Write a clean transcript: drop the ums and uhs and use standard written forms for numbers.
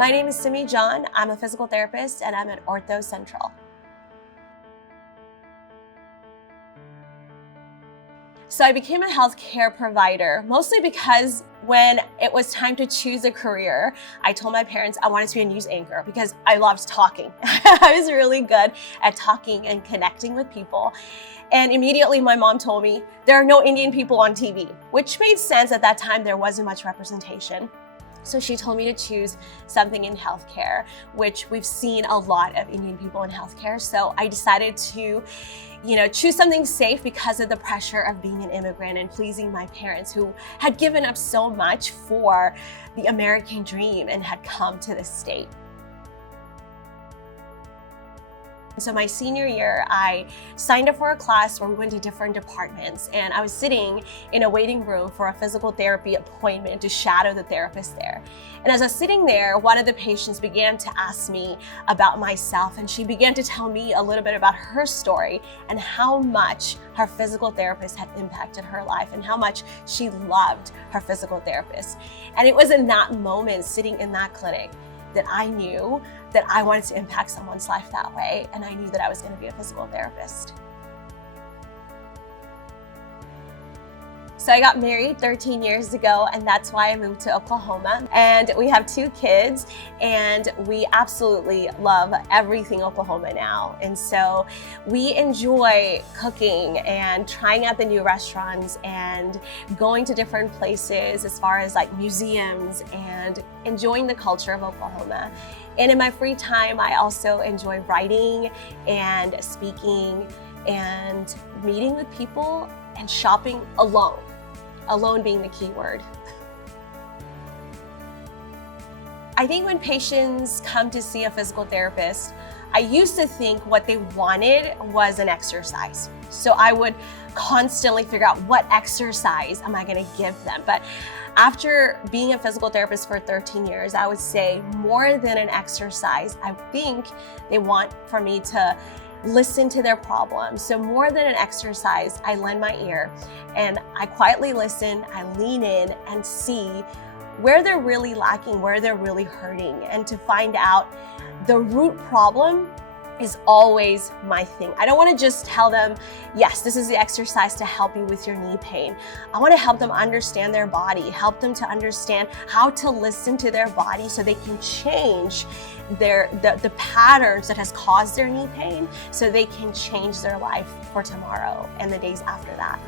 My name is Simi. I'm a physical therapist and I'm at Ortho Central. So I became a healthcare provider mostly because when it was time to choose a career, I told my parents I wanted to be a news anchor because I loved talking. I was really good at talking and connecting with people. And immediately my mom told me there are no Indian people on TV, which made sense. At that time, there wasn't much representation. So she told me to choose something in healthcare, which we've seen a lot of Indian people in healthcare. So I decided to, choose something safe because of the pressure of being an immigrant and pleasing my parents who had given up so much for the American dream and had come to the state. So my senior year, I signed up for a class where we went to different departments, and I was sitting in a waiting room for a physical therapy appointment to shadow the therapist there. And as I was sitting there, one of the patients began to ask me about myself, and she began to tell me a little bit about her story and how much her physical therapist had impacted her life and how much she loved her physical therapist. And it was in that moment, sitting in that clinic, that I knew that I wanted to impact someone's life that way, and I knew that I was going to be a physical therapist. So I got married 13 years ago, and that's why I moved to Oklahoma. And we have 2 kids, and we absolutely love everything Oklahoma now. And so we enjoy cooking and trying out the new restaurants and going to different places as far as like museums and enjoying the culture of Oklahoma. And in my free time, I also enjoy writing and speaking and meeting with people and shopping alone. Alone being the key word. I think when patients come to see a physical therapist, I used to think what they wanted was an exercise. So I would constantly figure out what exercise am I going to give them. But after being a physical therapist for 13 years, I would say more than an exercise, I think they want for me to listen to their problems. So more than an exercise, I lend my ear and I quietly listen, I lean in and see where they're really lacking, where they're really hurting, and to find out the root problem is always my thing. I don't want to just tell them, yes, this is the exercise to help you with your knee pain. I want to help them understand their body, help them to understand how to listen to their body so they can change the patterns that has caused their knee pain so they can change their life for tomorrow and the days after that.